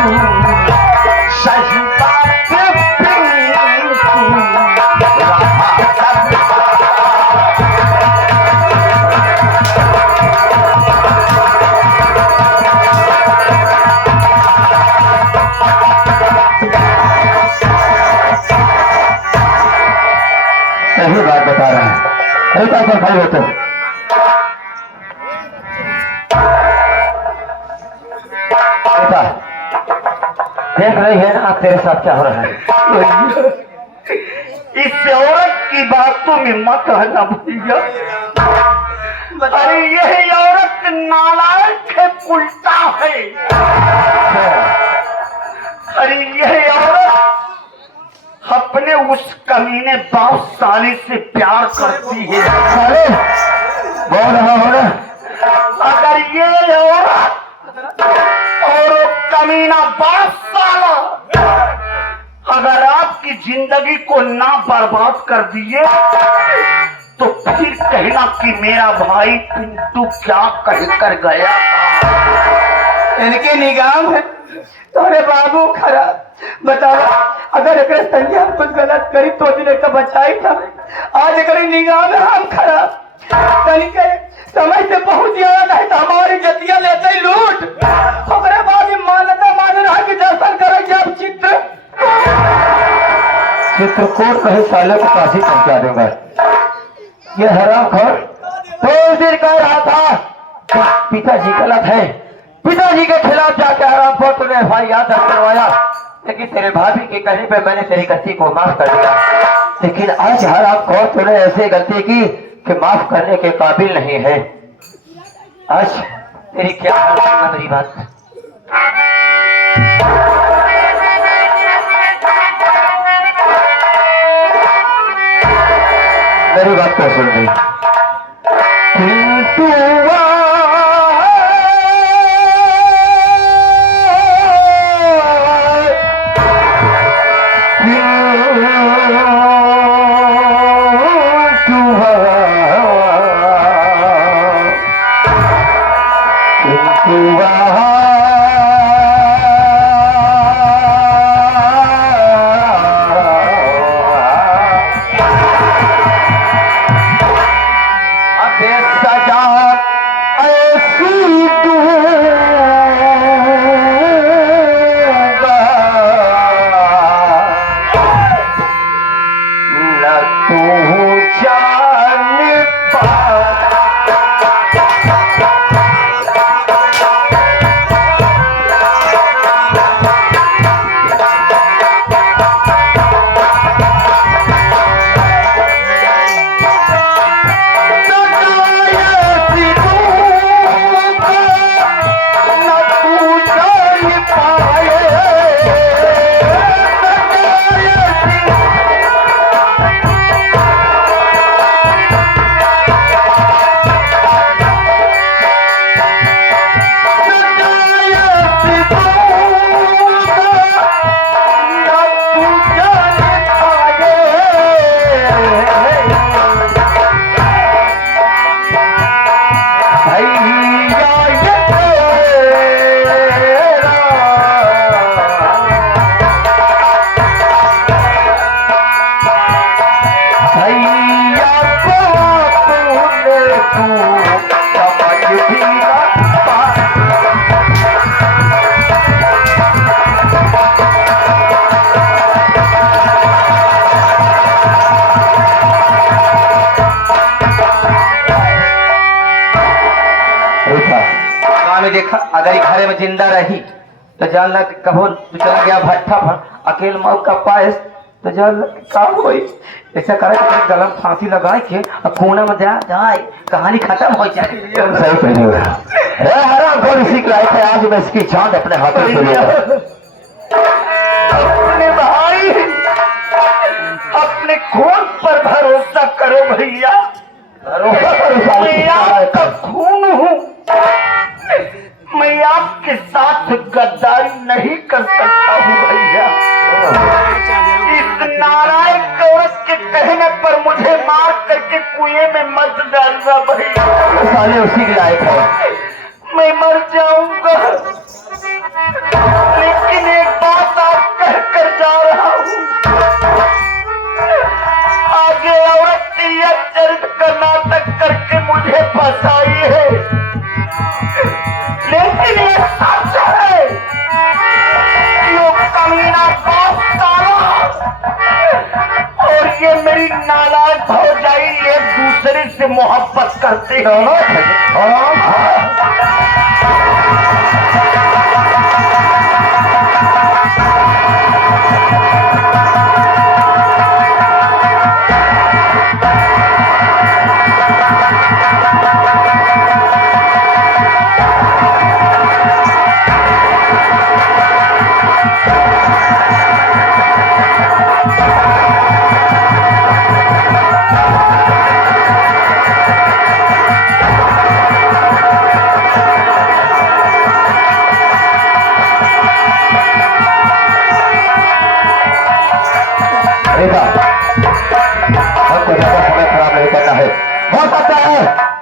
सही बात सही बात बता रहा है। पर भाई हो तो देख रही है ना तेरे साथ क्या हो रहा है। इस औरत की बातों में मत रहना भैया। अरे यही औरत नालायक है, उल्टा है। अरे यही औरत अपने उस कमीने बाप साली से प्यार करती है। अरे बोल रहा हो ना, अगर ये औरत और कमीना बाप साला अगर आपकी जिंदगी को ना बर्बाद कर दिए तो फिर कहना कि मेरा भाई पिंटू क्या कह कर गया था। इनके निगाह है तोरे बाबू खराब। बताओ अगर एक संज्ञा कुछ गलत करी तो दिन का बच्चा ही था। आज एक निगाह में हम खराब तरीके समय से पहुंच गया नहीं तो हमारी जतिया लेते लूट। ओकरे बाद मान्यता मान रहा कि दर्शन करेंगे अब चित्रकूट कहीं साले के पास ही पहुंचा दूंगा। ये हरामखोर तो उस दिन कह रहा था पिताजी गलत है, पिताजी के खिलाफ जाके हरामखोर तूने FIR दर्ज करवाया, लेकिन तेरे भाभी के कहने पे मैंने तेरी गलती को माफ कर दिया। लेकिन आज हरामखोर तूने ऐसी गलती की कि माफ करने के काबिल नहीं है। आज तेरी क्या हालत मेरी बात। मेरी बात को सुन रही में देखा अगर घरे में जिंदा रही तो जानला कहो चला गया भट्ठा पर अकेले मौत का पायस तो जान का होई। ऐसा करे तो गलम फांसी लगाए के और खूना में जाए कहानी खत्म हो जाए। सही कह रहे हो। हराम खोर इसी की लाइफ है। आज मैं इसकी जान अपने हाथों से लूंगा। अपने भाई अपने खून पर भरोसा करो भैया। भरोसा करो, मैं आपका खून हूँ, मैं आपके साथ गद्दारी नहीं कर सकता हूँ भैया। इस नारायण औरत के कहने पर मुझे मार करके कुएं में मत डालना भैया। साले उसी की लायक है। मैं मर जाऊंगा लेकिन देख दोनों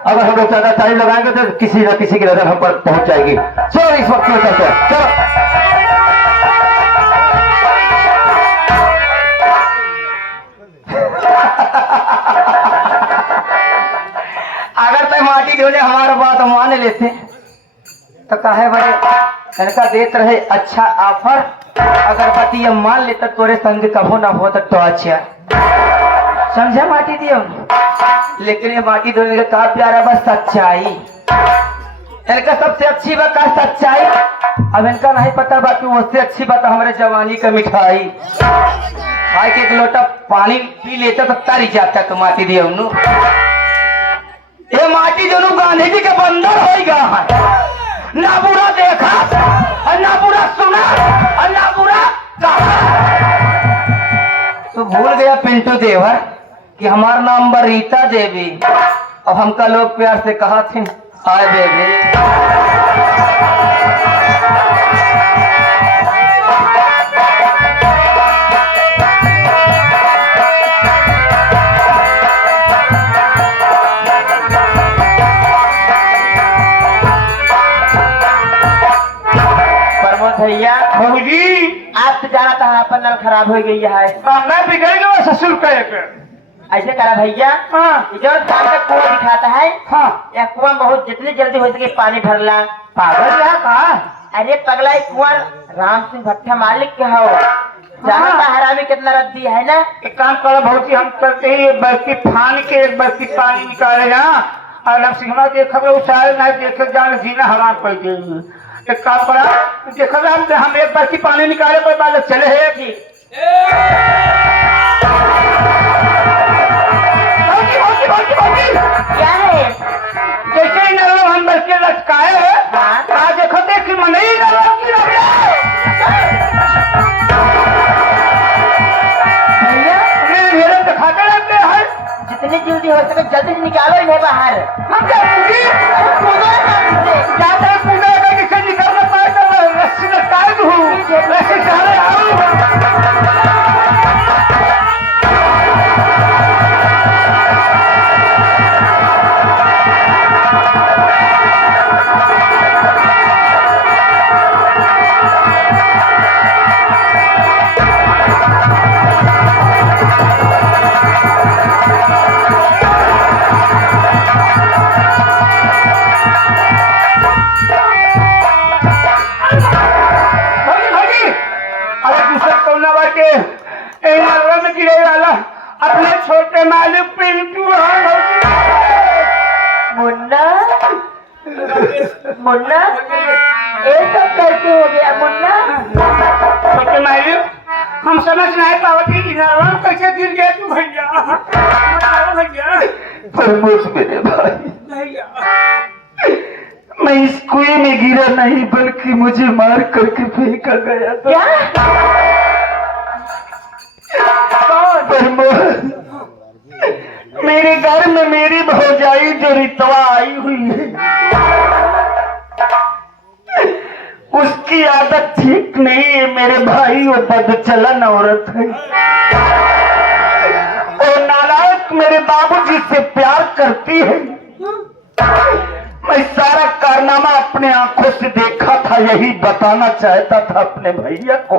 अगर हम लोग ज्यादा टाइम लगाएंगे तो किसी न किसी की नजर हम पर पहुंच जाएगी। चलो इस वक्त में चलते हैं, चलो। अगर तो माटी ढोले हमारा बात मान लेते तो काहे बड़े इनका देते रहे अच्छा ऑफर। अगर बतिया मान लेता तोरे संग कभो ना होता तो अच्छा समझा माटी दियो। लेकिन ये माटी धोने का का प्यारा बस सच्चाई। इनका सबसे अच्छी बात का सच्चाई। अब इनका नहीं पता बाकी उससे अच्छी बात हमारे जवानी का मिठाई। खाए के एक लोटा पानी पी लेता तो तारी जाता तो माटी दियो। ये माटी दोनों गांधी जी के बंदर हो गया है। ना बुरा देखा और ना बुरा सुना और ना बुरा कहा। तो भूल गया पिंटू देवर कि हमारा नाम रीता देवी। अब हमका लोग प्यार से कहा थे हाय बेबी। भैया जी आप तो जाना था अपन नल खराब हो गई है। मैं बिगड़ गया ससुर का एक। ऐसे करा भैया। हाँ। जो सामने कुआं दिखाता है हाँ। यह कुआं बहुत जितनी जल्दी हो सके पानी भरला। पागल या कहा? अरे पगला एक कुआं राम सिंह भट्टा मालिक के हो। जानता हरामी कितना रद्दी है ना। एक काम करो बहुत ही हम करते ही बल्कि फान के एक बल्कि पानी निकाले ना और हम सिंह देखा उसारे ना देखे जाने जीना हराम कर देंगे। एक काम करा देखा हम एक बल्कि पानी निकाले पर बालक चले है कि क्या है जैसे ही नल हम बल्कि लटकाए है आज देखो देख मन ही भैया मेरे दिखाते रहते हैं। जितनी जल्दी हो सके जल्दी से निकालो इन्हें बाहर। हम क्या जाता है पूजा का किसे निकलना पाए तो रस्सी लटकाए हूँ रस्सी चाहे अपने छोटे मालिक पिंटू मुन्ना मुन्ना ये सब करके हो गया मुन्ना। छोटे मालिक हम समझ नहीं पावती इनाम कैसे गिर गया तू भैया। भैया प्रमोद मेरे भाई भैया मैं इस कुएं में गिरा नहीं बल्कि मुझे मार करके फेंका गया था। क्या प्रमोद मेरे घर में मेरी भौजाई जो रितवा आई हुई है उसकी आदत ठीक नहीं है मेरे भाई। वो बदचलन औरत है और नालायक मेरे बाबूजी से प्यार करती है। मैं सारा कारनामा अपने आंखों से देखा था यही बताना चाहता था अपने भैया को।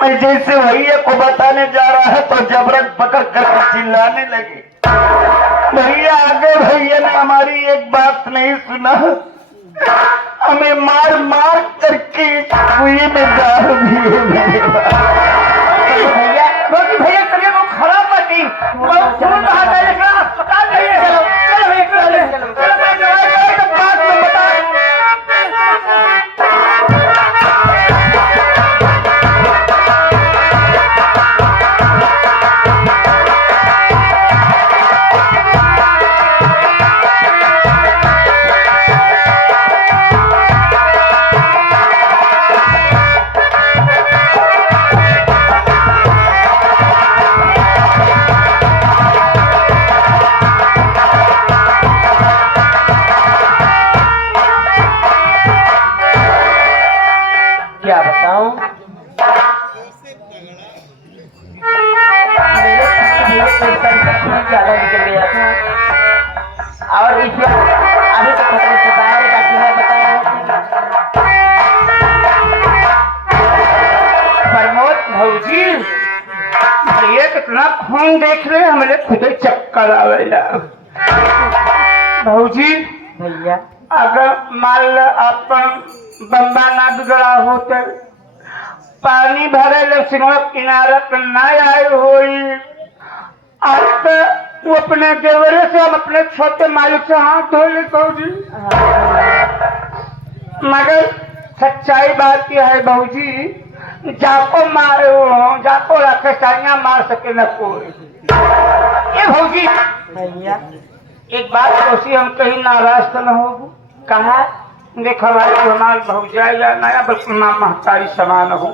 मैं जैसे भैया को बताने जा रहा है तो जबरन पकड़ कर चिल्लाने लगे। भैया आगे भैया ने हमारी एक बात नहीं सुना हमें मार मार करके कुएं में डाल दिए मेरे भैया भैया करिए वो खराब बाती अस्पताल जाइए। चलो चलो भैया बताऊं? ज्यादा निकल गया था और इसमें अभी तो खतरे से बाहर है, बाकी मैं बताया। प्रमोद भौजी ये कितना खून देख रहे हमारे खुद ही चक्कर आवेला। भौजी भैया अगर मान लो अपन बम्बा ना बिगड़ा होते, पानी भरे ले सिंगड़ा किनारा पे ना आए होई, आज तो वो अपने देवरे से हम अपने छोटे मालिक से हाथ धो ले भौजी। मगर सच्चाई बात यह है भौजी, जाको मारे हो जाको रखे साइया मार सके न कोई। ये भौजी भैया एक बात सोची, हम कहीं नाराज तो न हो। कहा देखो भाई हमारे भौजाई या नया बल्कि माँ महतारी समान हो,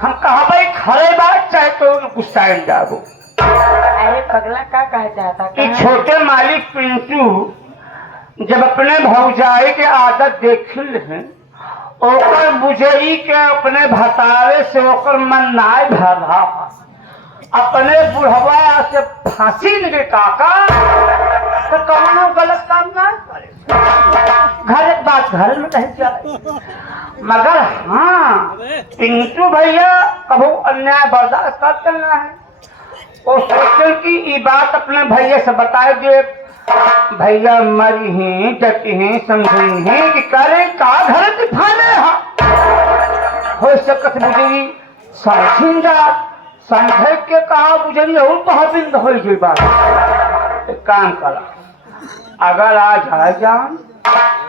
हम कहा भाई खरे बात चाहे तो गुस्सा जाओ। अरे पगला क्या कहा चाहता कि छोटे मालिक पिंटू जब अपने भौजाई के आदत देखिल है, ओकर बुझई के अपने भतारे से ओकर मन नाय भरा, अपने बुढ़वा से फांसी लगे काका, तो कौन गलत काम ना करे। घर एक बात घर में कहीं चले, मगर हाँ पिंटू भैया कभी अन्याय बर्दाश्त करते ना है। वो सोचते कि ये बात अपने भैया से बताए दे, भैया मरी हैं डटी हैं समझी हैं कि करे का घर दिखाने हो सकत बुझेगी समझेंगा, समझे के कहा बुझेगी और कहा बिंद हो गई बात। एक काम करा, अगर आज आ जान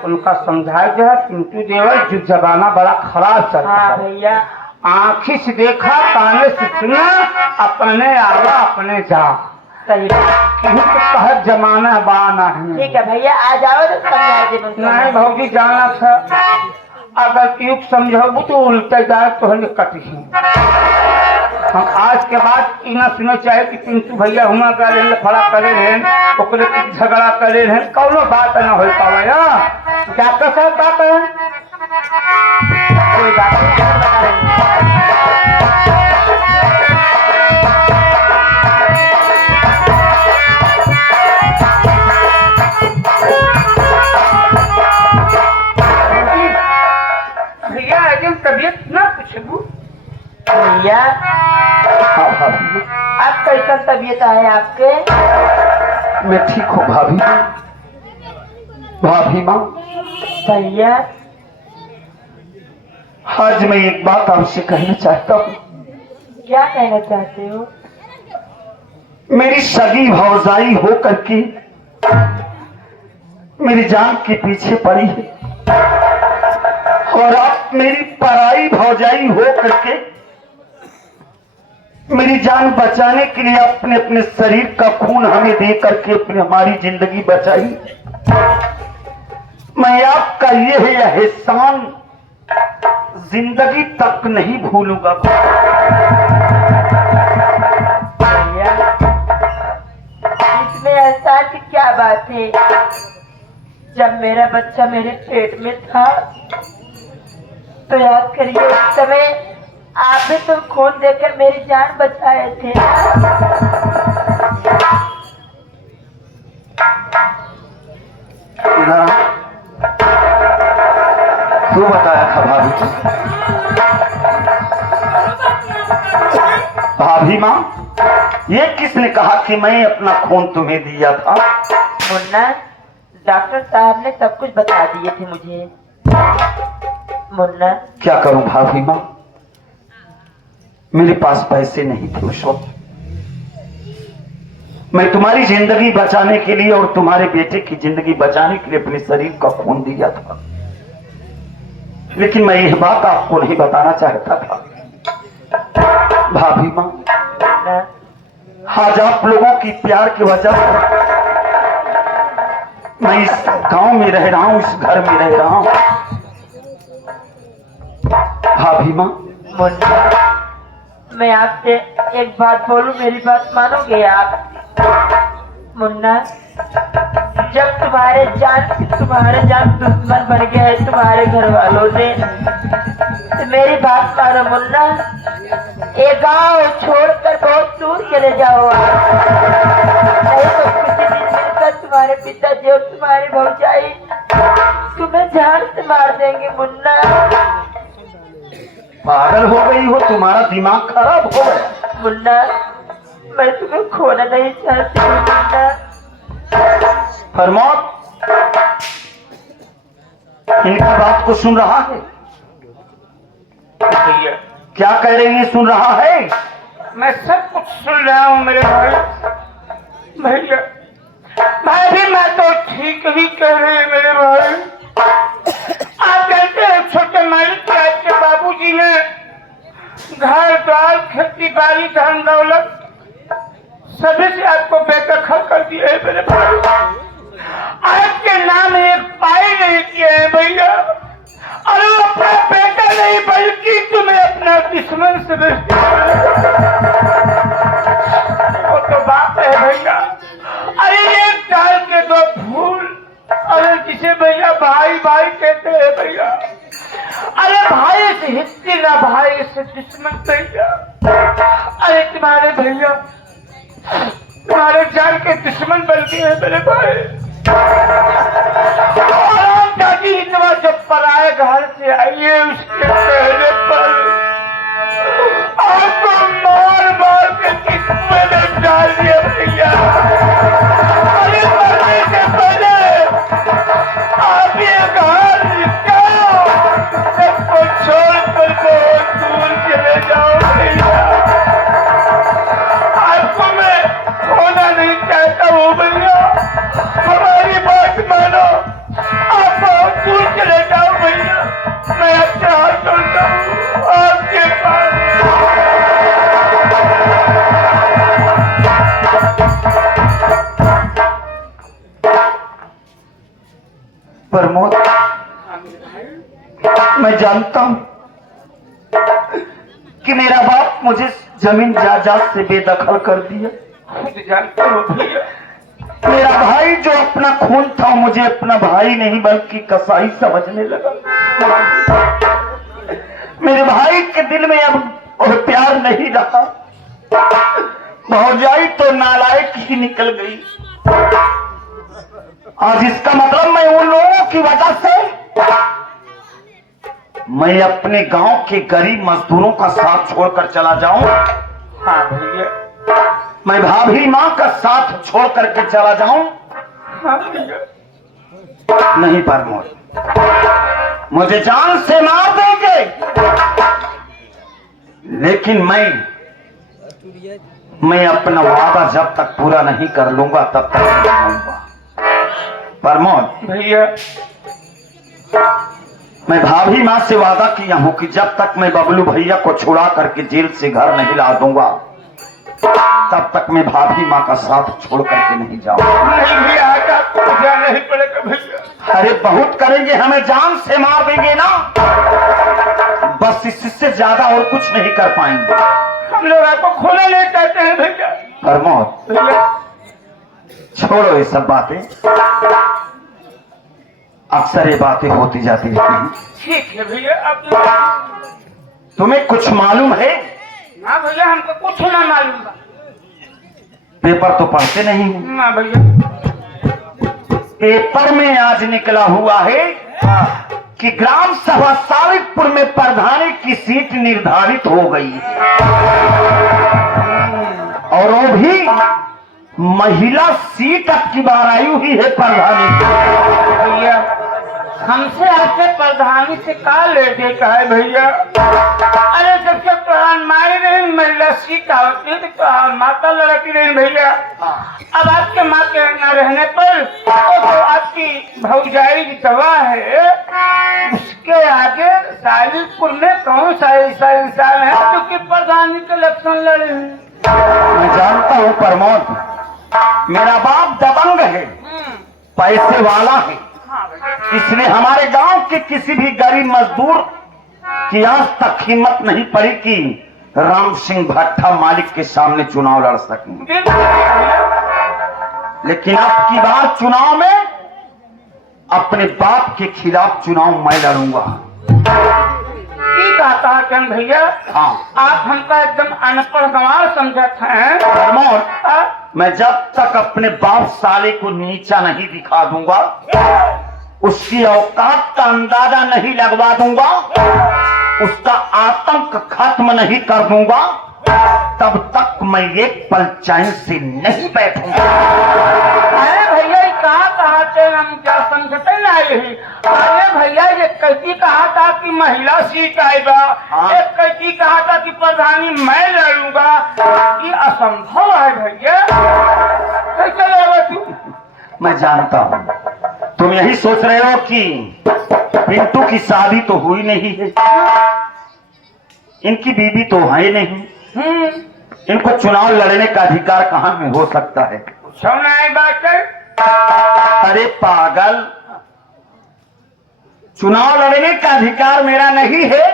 उनका समझाए जो है पिंटू देवर जो जमाना बड़ा खराब चल रहा है भैया, आँखी से देखा काने से सुना, अपने आवा अपने जा, सही कहत जमाना बाना है। ठीक है भैया, आ जाओ तो समझा दे मुझको। नहीं भौजी जाना था, अगर युग समझाबू तो उल्टे जाए तो हमें कटी। हम आज के बाद इना सुने चाहे कि पिंटू भैया हुआ करे लफड़ा करे हैं, ओकरे झगड़ा करे हैं, कौनो बात ना हो पावे। डॉक्टर साहब बात है कोई बात नहीं, बता रही भैया अजय तबियत ना पूछबू। भैया आप कैसा तबीयत है आपके? मैं ठीक हूँ भाभी। भाभी माँ भैया आज मैं एक बात आपसे कहना चाहता हूँ। क्या कहना चाहते हो? मेरी सगी भौजाई हो करके मेरी जान के पीछे पड़ी है, और आप मेरी पराई भौजाई हो करके मेरी जान बचाने के लिए अपने अपने शरीर का खून हमें दे करके अपनी हमारी जिंदगी बचाई। मैं आपका ये है एहसान जिंदगी तक नहीं भूलूंगा। भैया इसमें ऐसा की क्या बात है? जब मेरा बच्चा मेरे पेट में था तो याद करिए उस समय आप भी तो खून देकर मेरी जान बचाए थे। क्यों बताया था भाभी? भाभी माँ ये किसने कहा कि मैं अपना खून तुम्हें दिया था? मुन्ना डॉक्टर साहब ने सब कुछ बता दिए थे मुझे। मुन्ना क्या करूं भाभी माँ, मेरे पास पैसे नहीं थे उस वक्त। मैं तुम्हारी जिंदगी बचाने के लिए और तुम्हारे बेटे की जिंदगी बचाने के लिए अपने शरीर का खून दिया था, लेकिन मैं यह बात आपको नहीं बताना चाहता था। भाभी माँ आज आप लोगों की प्यार की वजह से मैं इस गांव में रह रहा हूं, इस घर में रह रहा हूं। भाभी माँ मुन्ना मैं आपसे एक बात बोलूं, मेरी बात मानोगे आप? मुन्ना जब तुम्हारे जान दुश्मन बन गया है तुम्हारे घर वालों ने, तो मेरी बात मानो मुन्ना, ये गांव छोड़कर बहुत दूर चले जाओ आप। नहीं तो किसी दिन मिलकर तुम्हारे पिताजी और तुम्हारी भौजाई तुम्हें जान से मार देंगे मुन्ना। पागल हो गई हो, तुम्हारा दिमाग खराब हो गया। मुन्ना, मैं तुम्हें खोना नहीं चाहती हूँ मुन्ना। फरमौत इनकी बात को सुन रहा है? क्या कह रही है? सुन रहा है? मैं सब कुछ सुन रहा हूँ मेरे भाई। भैया मैं तो ठीक ही कह रहे हैं मेरे भाई। आप कहते हैं छोटे मालिक के आपके बाबूजी ने घर द्वार खेती बाड़ी धन दौलत सभी से आपको बेदखल कर दिया है मेरे भाई। आपके नाम एक पाई नहीं किए हैं भैया। अरे अपना बेटा नहीं बल्कि तुम्हें अपना दुश्मन समझते वो तो बात है भैया। अरे एक डाल के दो फूल, अरे जिसे भैया भाई भाई कहते हैं भैया। अरे भाई से हिस्से ना भाई से दुश्मन भैया। अरे तुम्हारे भैया तुम्हारे जान के दुश्मन बन गए हैं मेरे भाई। दादी इतना जब पराए घर से आई है उसके पहले पर आपको मार मार के किस्में में डाल दिया भैया। अरे मरने से पहले आप ये घर सबको छोड़ कर बहुत दूर चले जाओ भैया। आपको मैं खोना नहीं चाहता हूँ भैया। हमारी बात मानो, आप बहुत दूर चले जाओ भैया। मैं आपसे हाथ जोड़ता हूँ आपके पास। प्रमोद, मैं जानता हूँ कि मेरा बाप मुझे जमीन जायदाद से बेदखल कर दिया। खुद जानते हो भैया। मेरा भाई जो अपना खून था मुझे अपना भाई नहीं बल्कि कसाई समझने लगा। मेरे भाई के दिल में अब और प्यार नहीं रहा। भौजाई तो नालायक ही निकल गई। आज इसका मतलब मैं उन लोगों की वजह से मैं अपने गांव के गरीब मजदूरों का साथ छोड़कर चला जाऊं। हाँ भैया। मैं भाभी माँ का साथ छोड़ करके चला जाऊं। हाँ भैया। नहीं प्रमोद, मुझे जान से मार देंगे लेकिन मैं अपना वादा जब तक पूरा नहीं कर लूंगा तब तक नहीं जाऊंगा। प्रमोद भैया, मैं भाभी माँ से वादा किया हूँ कि जब तक मैं बबलू भैया को छुड़ा करके जेल से घर नहीं ला दूंगा तब तक मैं भाभी माँ का साथ छोड़ करके नहीं जाऊंगा। नहीं भैया, आपको जाना नहीं पड़ेगा भैया। अरे बहुत करेंगे, हमें जान से मार देंगे ना, बस इससे ज्यादा और कुछ नहीं कर पाएंगे। हम लोग आपको खोना नहीं चाहते हैं भैया। प्रमोद भैया छोड़ो ये सब बातें, अक्सर ये बातें होती जाती रहती हैं। ठीक है भैया। आप तुम्हें कुछ मालूम है? ना भैया, हमको कुछ ना मालूम बा। पेपर तो पढ़ते नहीं हो। ना भैया। पेपर में आज निकला हुआ है कि ग्राम सभा साविकपुर में प्रधानी की सीट निर्धारित हो गई है और वो भी महिला सीट अब की बार आई हुई है प्रधानी की। भैया हमसे आपसे प्रधानी से का लेके का है भैया? अरे सबसे प्रधान मारे नहीं, महिला सीट आवती है तो माता लड़की नहीं भैया। अब आपके माँ के न रहने पर तो आपकी भौजाई की दवा है, उसके आगे सालिकपुर में कौन सा ऐसा इंसान है जो कि प्रधानी के इलेक्शन लड़े हैं? मैं जानता हूँ प्रमोद, मेरा बाप दबंग है, पैसे वाला है, इसलिए हमारे गांव के किसी भी गरीब मजदूर की आज तक हिम्मत नहीं पड़ी कि राम सिंह भट्टा मालिक के सामने चुनाव लड़ सकें। लेकिन अब की बार चुनाव में अपने बाप के खिलाफ चुनाव मैं लड़ूंगा। ठीक है कहा कि भैया हाँ आप हमका एकदम अनपढ़ गंवार समझत हैं। प्रमोद, मैं जब तक अपने बाप साले को नीचा नहीं दिखा दूंगा, उसकी औकात का अंदाजा नहीं लगवा दूंगा, उसका आतंक खत्म नहीं कर दूंगा, तब तक मैं एक पल चैन से नहीं बैठूंगा। अरे भैया ये कहा थे हम क्या समझते ना यही। अरे भैया ये कैसी कहा था कि महिला सीट आएगा, हाँ। एक कैसी कहा था कि प्रधानी मैं लड़ूंगा। ये असंभव है भैया, कैसे लड़ोगे तू? मैं जानता हूँ तुम यही सोच रहे हो कि पिंटू की शादी तो हुई नहीं है, इनकी बीवी तो है नहीं, इनको चुनाव लड़ने का अधिकार कहाँ में हो सकता है? सुनाई बात है। अरे पागल, चुनाव लड़ने का अधिकार मेरा नहीं है,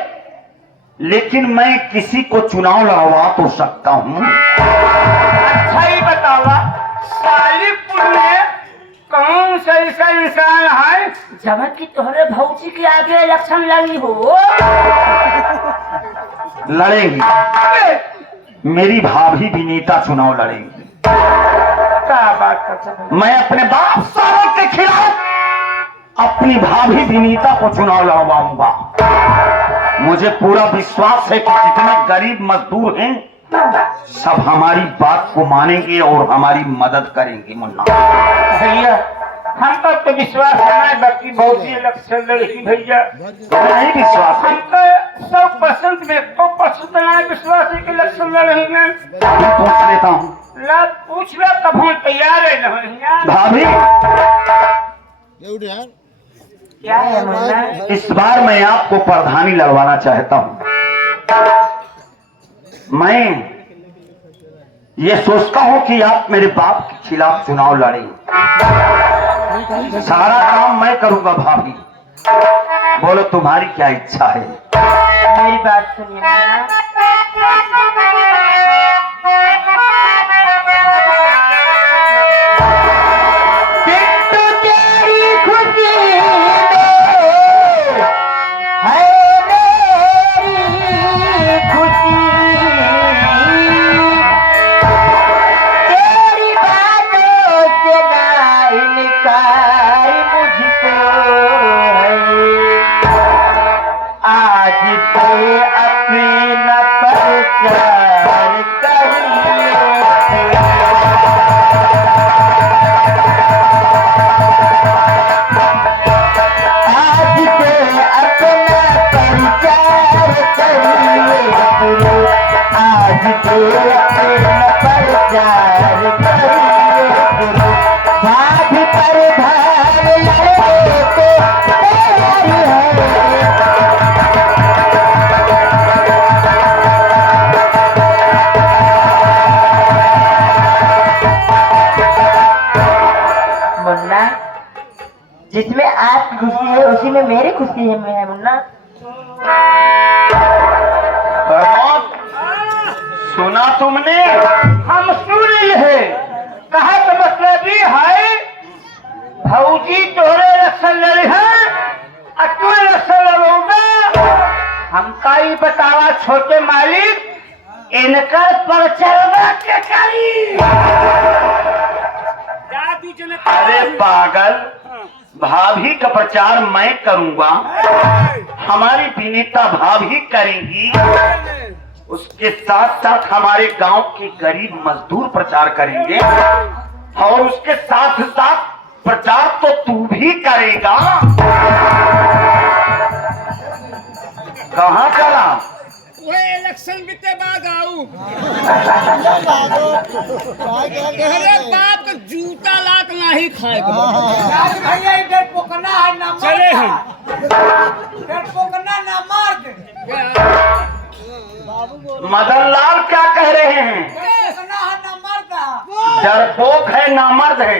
लेकिन मैं किसी को चुनाव लड़वा तो सकता हूँ। अच्छा ही बतावा, सालीपुर में कौन सा ऐसा इंसान है जब की तोहरे भौजी के आगे इलेक्शन लड़ी हो? लड़ेंगी, मेरी भाभी विनीता चुनाव लड़ेंगी। क्या बात करता है? मैं अपने बाप साले के खिलाफ अपनी भाभी विनीता को चुनाव लड़वाऊंगा। मुझे पूरा विश्वास है कि जितने गरीब मजदूर हैं सब हमारी बात को मानेंगे और हमारी मदद करेंगे। मुन्ना भैया हमको तो विश्वास है, बाकी बहुत ही इलेक्शन लड़ेगी भैया। नहीं विश्वास है? हमको 100% में 100% नहीं विश्वास है कि इलेक्शन लड़ेंगे। मैं पूछ लेता हूँ। ला पूछ ला, कब हम तैयार है ना भाभी, क्या है मुन्ना? इस बार मैं आपको प्रधानी लड़वाना चाहता हूँ। मैं ये सोचता हूँ कि आप मेरे बाप के खिलाफ चुनाव लड़ें। सारा काम मैं करूंगा। भाभी बोलो तुम्हारी क्या इच्छा है? मेरी बात सुनिए मुन्ना। पिंटू तेरी खुशी में है मेरी खुशी, तेरी बातों से ना इनकार मुझको है। आज से अपना प्रचार करिए, आज से अपना प्रचार करिए, आज से अपना प्रचार करिए। भाभी पर भाव लड़ने को तैयार है। मुन्ना, जिसमें आपकी खुशी है उसी में मेरी खुशी है मुन्ना। प्रमोद, सुना तुमने? हम सुन है कहा तो मतलब भी है भौजी तोरे इलेक्शन लड़े हैं और तू इलेक्शन लड़ोगा। हमका ही बतावा छोटे मालिक, इनकर परचरवा के करी। अरे पागल, भाभी का प्रचार मैं करूंगा, हमारी विनीता भाभी करेंगी, उसके साथ साथ हमारे गांव के गरीब मजदूर प्रचार करेंगे, और उसके साथ साथ प्रचार तो तू भी करेगा। कहाँ चला? वो इलेक्शन बीते बाद आऊ। तेरे बाप का जूता लात नहीं खाएगा। भैया इधर पोकना है ना, चले हैं। इधर पोकना ना मार दे। मदन लाल क्या कह रहे हैं? पोकना है ना मरदा। डरपोक है नामर्द है।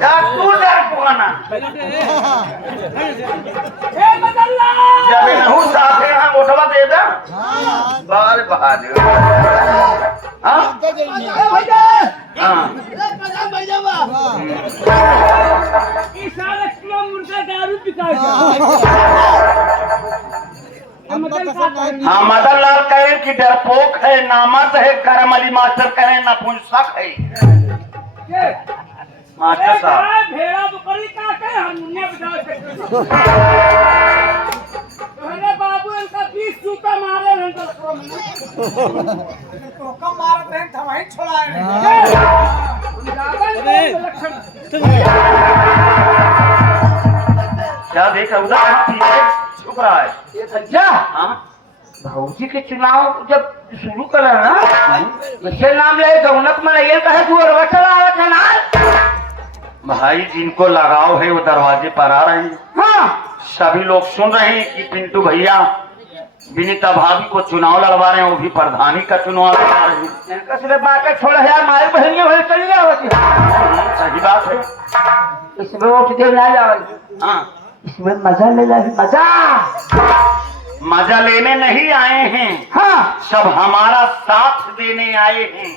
जा तू डरपोक ना। जब नहू साथे हैं उठवा दे दे। बाल बहादुर। हाँ? हाँ। मुर्गा दारू पिता हाँ मदन लाल कह रहे कि डरपोक है, नामर्द है, करम अली मास्टर कह रहे नपुंसक है। मास्टर साहब भेड़ा बकरी का क्या हमने बताओ अरे बाबू इनका 20 जूता मारे हैं टोका मारते हैं थमाई छोड़ाए क्या देख रहा उधर पीछे छुप रहा है। ये सज्जा हाँ भौजी के चुनाव जब शुरू करा ना वैसे नाम ले गौनक में ये कहे तू और चला आवत है ना भाई जिनको लगाव है वो दरवाजे पर आ रहे हैं। हाँ सभी लोग सुन रहे हैं कि पिंटू भैया विनीता भाभी को चुनाव लड़वा रहे हैं, वो भी प्रधानी का चुनाव लड़वा रहे हैं। इनका सिर्फ बात छोड़ यार मारे बहनियां भले चली आवत है सही बात है। इसमें वोट दे ना जावल हाँ इसमें मजा ले जा मजा मजा लेने नहीं आए हैं, हाँ सब हमारा साथ देने आए हैं।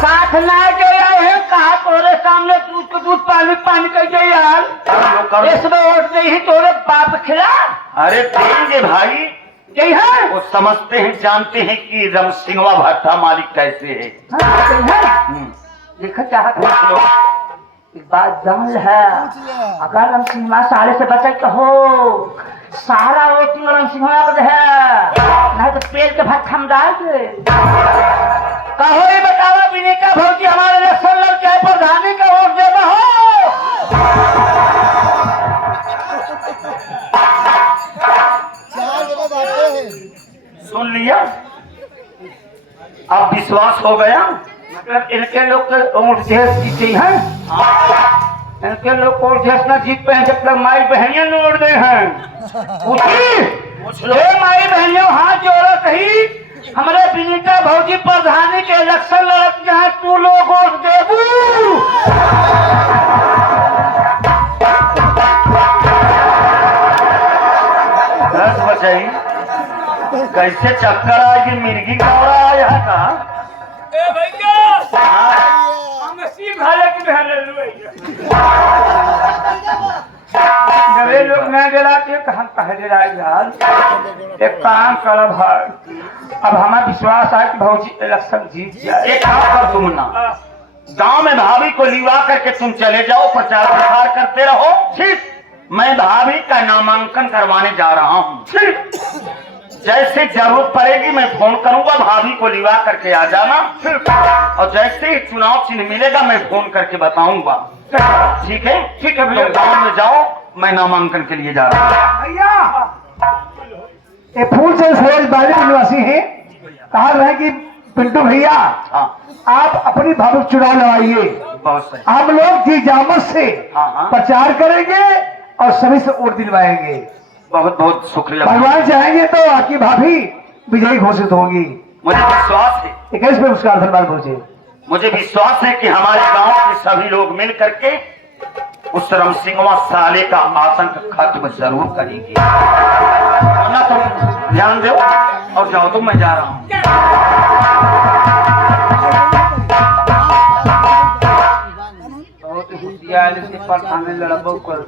साथ ना के आए हैं कहा तोरे सामने दूध को दूध पानी पानी कर गए यार करो। इसमें वोट नहीं तोरे बाप खिला अरे देंगे भाई, यही है वो समझते हैं जानते हैं कि रमसिंहवा भट्टा मालिक कैसे है। हाँ, यही है देखा चाहत है एक बात जान है अगर हम सिनेमा सारे से बचा के हो सारा वोट हम सिनेमा पर है नहीं तो पेड़ के भात हम डाल दे कहो ये बतावा विनीता भौजी हमारे इलेक्शन लड़ के प्रधानी का वोट देना हो सुन लिया, अब विश्वास हो गया। मतलब इनके लोग के वोट देश जीते हैं इनके लोग को देश ना जीत पे जब तक माई बहनियां नोट दे हैं उसी माई बहनियों हाथ जोड़ो सही हमारे विनीता भौजी प्रधानी के इलेक्शन लड़ते हैं तू लोग वोट देबू दस बचाई कैसे चक्कर आएगी मिर्गी कौड़ा आया था। ए भैया हम नसीब भाले की बहन ले लो जब ये लोग नहीं दिलाते तो हम कह दे रहा यार एक काम करो भाई अब हमें विश्वास है कि भौजी इलेक्शन जीत जाए एक काम कर तुम ना, गांव में भाभी को लिवा करके तुम चले जाओ, प्रचार प्रसार करते रहो। ठीक, मैं भाभी का नामांकन करवाने जा रहा हूँ। ठीक, जैसे जरूरत पड़ेगी मैं फोन करूंगा, भाभी को लिवा करके आ जाना। और जैसे ही चुनाव चिन्ह मिलेगा मैं फोन करके बताऊंगा। ठीक है? ठीक है भैया, गांव में जाओ, मैं नामांकन के लिए जा रहा हूँ। भैया ये फूल से सरोज बाली निवासी हैं कहा रहे कि पिंटू भैया हाँ आप अपनी भाभी चुनाव लड़ाइए बहुत सही। हम लोग जी जामत से हाँ। प्रचार करेंगे और सभी से वोट दिलवाएंगे। बहुत बहुत शुक्रिया। भगवान चाहेंगे तो आपकी भाभी विजयी घोषित होगी। मुझे विश्वास है, 21 में उसका धन्यवाद पहुंचे। मुझे विश्वास है कि हमारे गांव के सभी लोग मिल करके उस रमसिंहवा साले का आतंक खत्म जरूर करेंगे। ना तुम ध्यान दो और जाओ, तो मैं जा रहा हूँ। बहुत होशियार से परेशानी लड़बो कर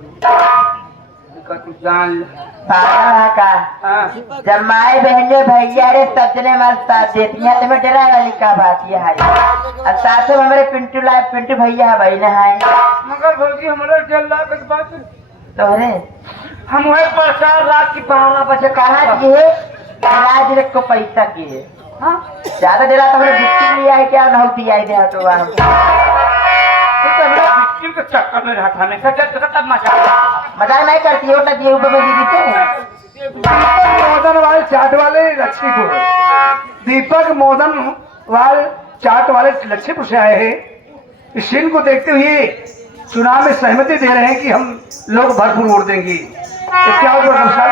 तू जान पागल का जब माए बहने भैया रे सजने मस्त देती है तुम्हें डरा वाली का बात ये है और साथ में हमारे पिंटू भैया है भाई ना है मगर भौजी हमारा जल ला के बात तोरे हम वही प्रचार रात की 12 बजे कहाँ किए राज को पैसा किए ज्यादा डरा तो हमने बिस्किट लिया है क्या नौती आई दे तो वहाँ के चक्कर में रहा था तब मजाक नहीं करती हो ना जी ऊपर में दीदी दीपक मोदन वाले चाट वाले लक्ष्मीपुर दीपक मोदन वाले चाट वाले लक्ष्मीपुर से आए हैं। इस सीन को देखते हुए चुनाव में सहमति दे रहे हैं कि हम लोग भरपूर वोट देंगे। इसके और नमस्कार